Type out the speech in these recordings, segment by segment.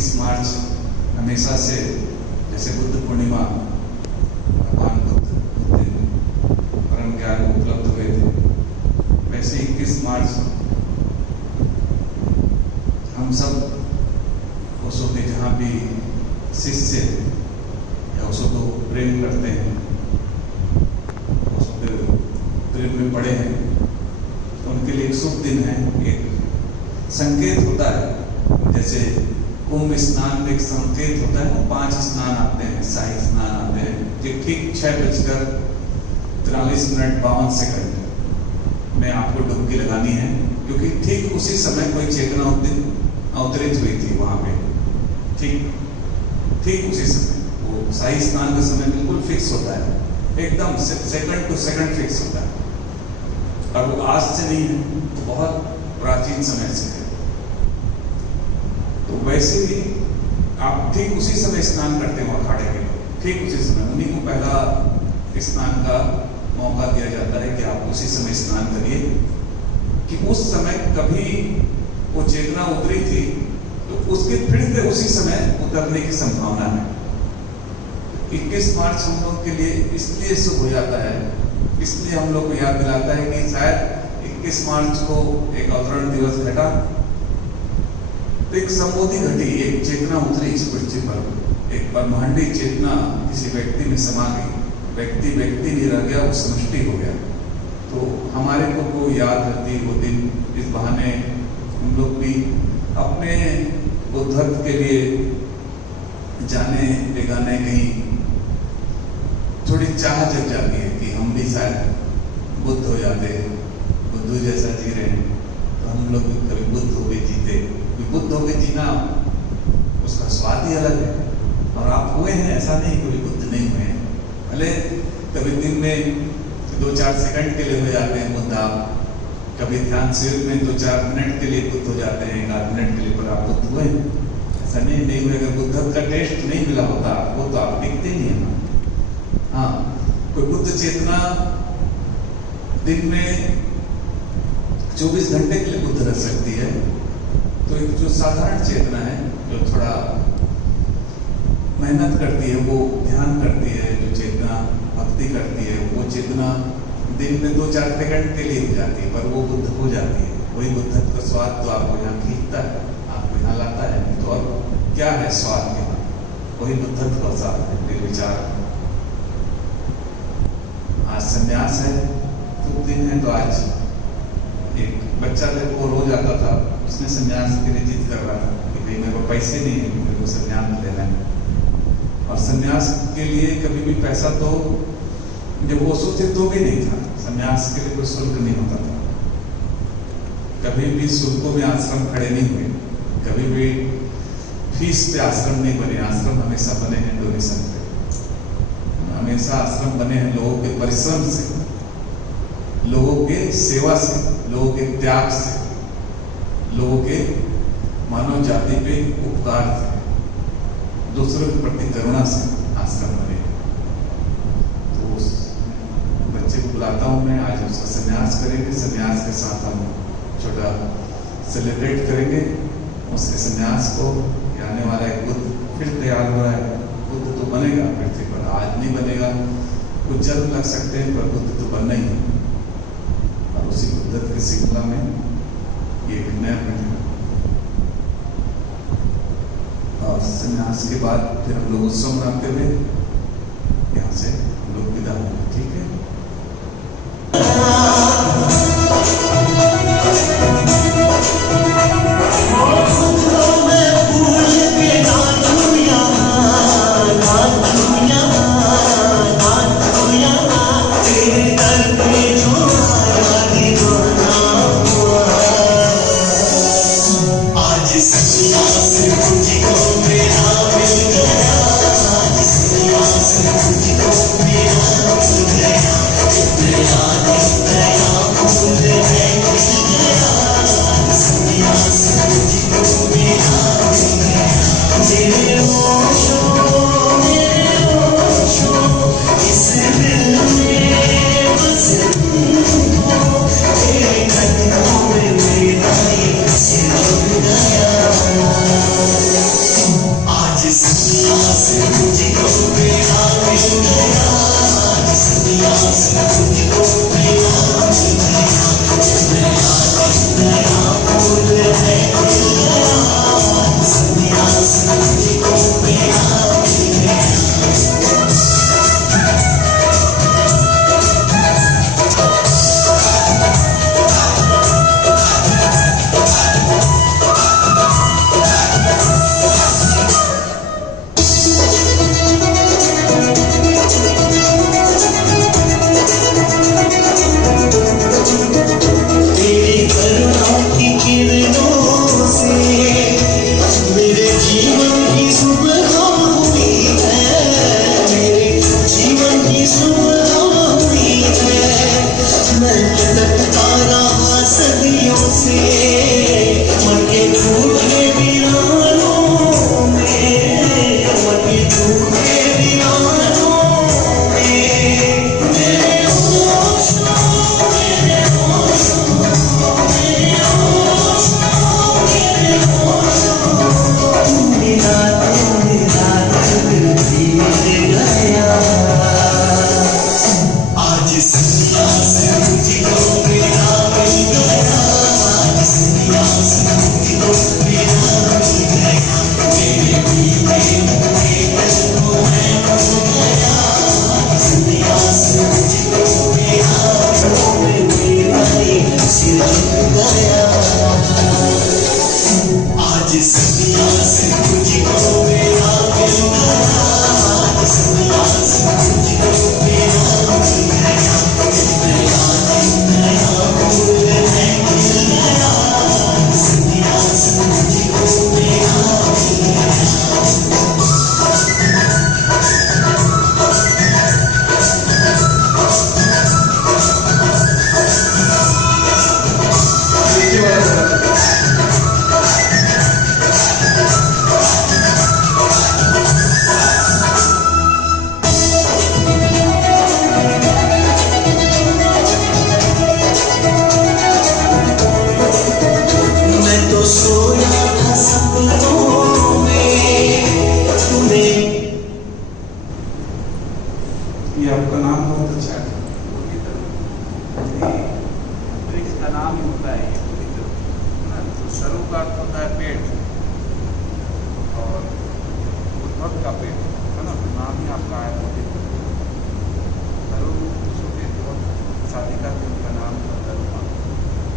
21 मार्च हमेशा से, जैसे बुद्ध पूर्णिमा भगवान बुद्ध उस दिन परम ज्ञान उपलब्ध हुए थे, वैसे 21 मार्च हम सब उसों के जहाँ भी शिष्य या उसों को प्रेम करते हैं, उसों के प्रेम में पड़े हैं, उनके लिए एक शुभ दिन है। एक संकेत होता है, जैसे कुंभ स्नान में एक संकेत होता है, 5 स्नान आते हैं, शाही स्नान आते हैं, जो ठीक 6:43 में आपको डुबकी लगानी है, क्योंकि ठीक उसी समय कोई चेतना उस दिन अवतरित हुई थी वहां पे। ठीक उसी समय वो शाही स्नान का समय बिल्कुल फिक्स होता है, एकदम सेकंड टू सेकंड फिक्स होता है, और वो आज से नहीं है, वो बहुत प्राचीन समय से है। तो वैसे ही आप ठीक उसी समय स्नान करते हो अखाड़े के लोग, ठीक उसी समय उन्हीं को पहला स्नान का मौका दिया जाता है कि आप उसी समय स्नान करिए, कि उस समय कभी वो चेतना उतरी थी तो उसके फिर से उसी समय उतरने की संभावना है। 21 मार्च हम लोग के लिए इसलिए शुभ हो जाता है, इसलिए हम लोग को याद दिलाता है कि शायद 21 मार्च को एक अवतरण दिवस घटा, तो एक संबोधि घटी, एक चेतना उतरी इस पृथ्वी पर, एक ब्रह्मांडी चेतना किसी व्यक्ति में समा गई, व्यक्ति नहीं रह गया, वो समष्टि हो गया। तो हमारे को वो याद रहती वो दिन, इस बहाने हम लोग भी अपने बुद्धत्व के लिए जाने बेगाने कहीं थोड़ी चाह जग जाती है कि हम भी शायद बुद्ध हो जाते, बुद्ध जैसा जी रहे हैं, तो हम लोग भी कभी बुद्ध हो गए जीते। बुद्ध होके जीना उसका स्वाद ही अलग है, और आप हुए हैं, ऐसा नहीं कभी बुद्ध नहीं हुए हैं, भले कभी दिन में 2-4 सेकंड के लिए हो जाते हैं बुद्ध आप, कभी ध्यान शिविर में 2-4 मिनट के लिए बुद्ध हो जाते हैं, 1-8 मिनट के लिए, पर आप बुद्ध हुए, ऐसा नहीं हुए। अगर बुद्ध का टेस्ट नहीं मिला होता वो तो आप दिखते नहीं है ना। हाँ, कोई बुद्ध चेतना दिन में 24 घंटे के लिए बुद्ध रह सकती है, तो एक जो साधारण चेतना है, जो थोड़ा मेहनत करती है, वो ध्यान करती है, जो चेतना भक्ति करती है, वो चेतना दिन में 2-4 सेकंड के लिए हो जाती है, पर वो बुद्ध हो जाती है। वही बुद्धत्व का स्वाद तो आपको यहाँ खींचता है, आपको यहाँ लाता है, तो अब क्या है स्वाद के बाद, वही बुद्धत्व का स्वाद है। निर्विचार आज संन्यास है, तो दिन है, तो आज एक बच्चा जब वो रो जाता था, उसने संन्यास के लिए जिद कर रहा था कि भाई मेरे को पैसे नहीं है, मेरे को संन्यास लेना है। और संन्यास के लिए कभी भी पैसा तो जब वो सोचे तो भी नहीं था, संन्यास के लिए कोई शुल्क नहीं होता था, कभी भी शुल्कों में आश्रम खड़े नहीं हुए, कभी भी फीस पे आश्रम नहीं बने, आश्रम हमेशा बने हैं डोनेशन पे, हमेशा आश्रम बने हैं लोगों के परिश्रम से, लोगों के सेवा से, लोगों के त्याग से, लोगों के मानव जाति पे उपकार से, दूसरों के प्रति करुणा से आश्रम बने। तो उस बच्चे को बुलाता हूँ मैं, आज उसका संन्यास करेंगे, संन्यास के साथ हम छोटा सेलिब्रेट करेंगे उसके संन्यास को। आने वाला एक बुद्ध फिर तैयार हो रहा है, बुद्ध तो बनेगा पृथ्वी पर, आज नहीं बनेगा, कुछ जन्म लग सकते हैं, पर बुद्ध तो बनना ही है। और उसी बुद्धत्व की श्रृंखला में ये एक नया मिलेगा, और संन्यास के बाद फिर हम लोग उत्सव मनाते हुए यहाँ से हम लोग विदा होंगे। ठीक है, भक्त का पेड़ है ना, तो नाम ही आपका आया मोदी। धर्म दूसरों के बहुत शादी करके उनका नाम था धर्म।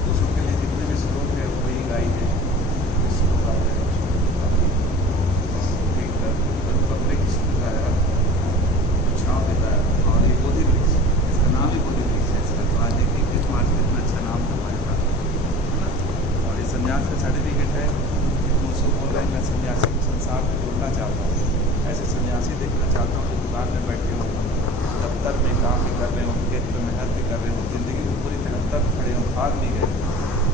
दूसरों के लिए जितने भी श्लोक है वही गाई है, श्लोक आ गया एक पत्रे की श्लोक आया जो छाँव देता है, और ये बोधि वृक्ष, इसका नाम ही बोधि वृक्ष है। इसका तो आज देखिए कि समाज में इतना अच्छा नाम था हमारे पास, है ना। और ये संन्यास का सर्टिफिकेट है। मुझसे बोल रहे हैं मैं सन्यासी को संसार में जोड़ना चाहता हूँ, ऐसे सन्यासी देखना चाहता हूँ जो दुकान में बैठे हों, दफ्तर में काम भी कर रहे हों, खेत में मेहनत भी कर रहे हों, ज़िंदगी को पूरी तरह तक खड़े हों, भाग नहीं गए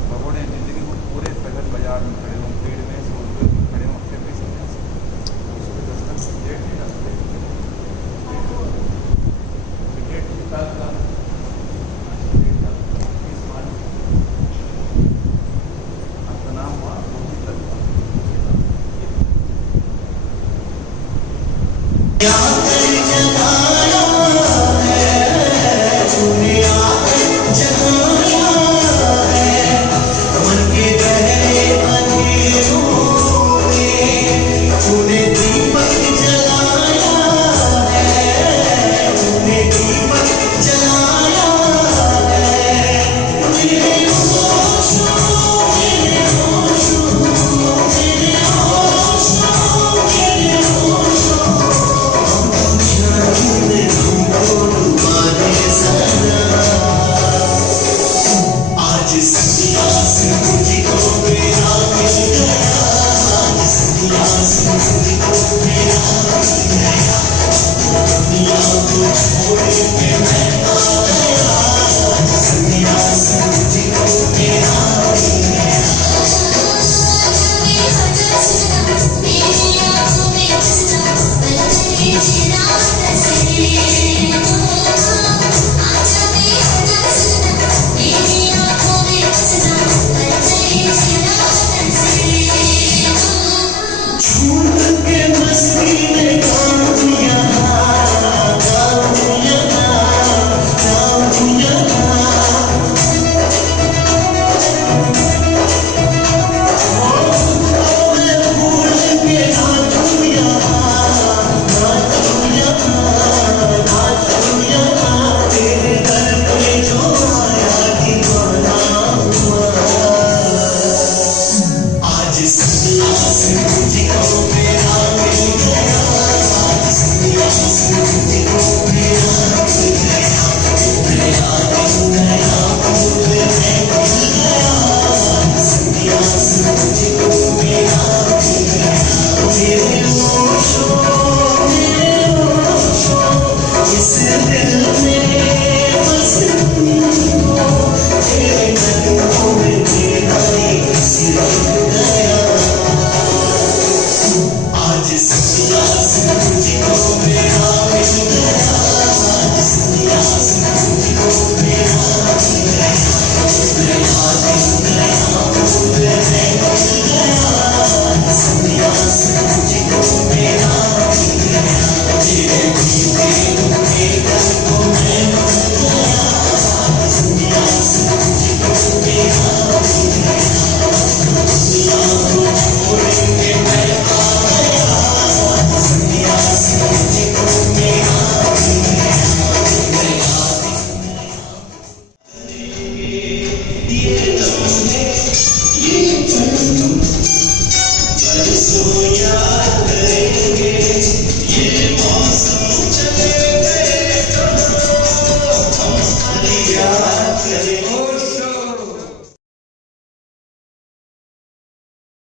भगोड़े, ज़िंदगी को पूरे प्रगत बाजार में खड़े हों, भीड़ में सोचते में खड़े हों, फिर भी सन्यासी उसको दस्तक डेट नहीं रखते, डेट निकाल का आपका नाम हुआ मोदी तत्व। दुनिया को छोड़ के मैं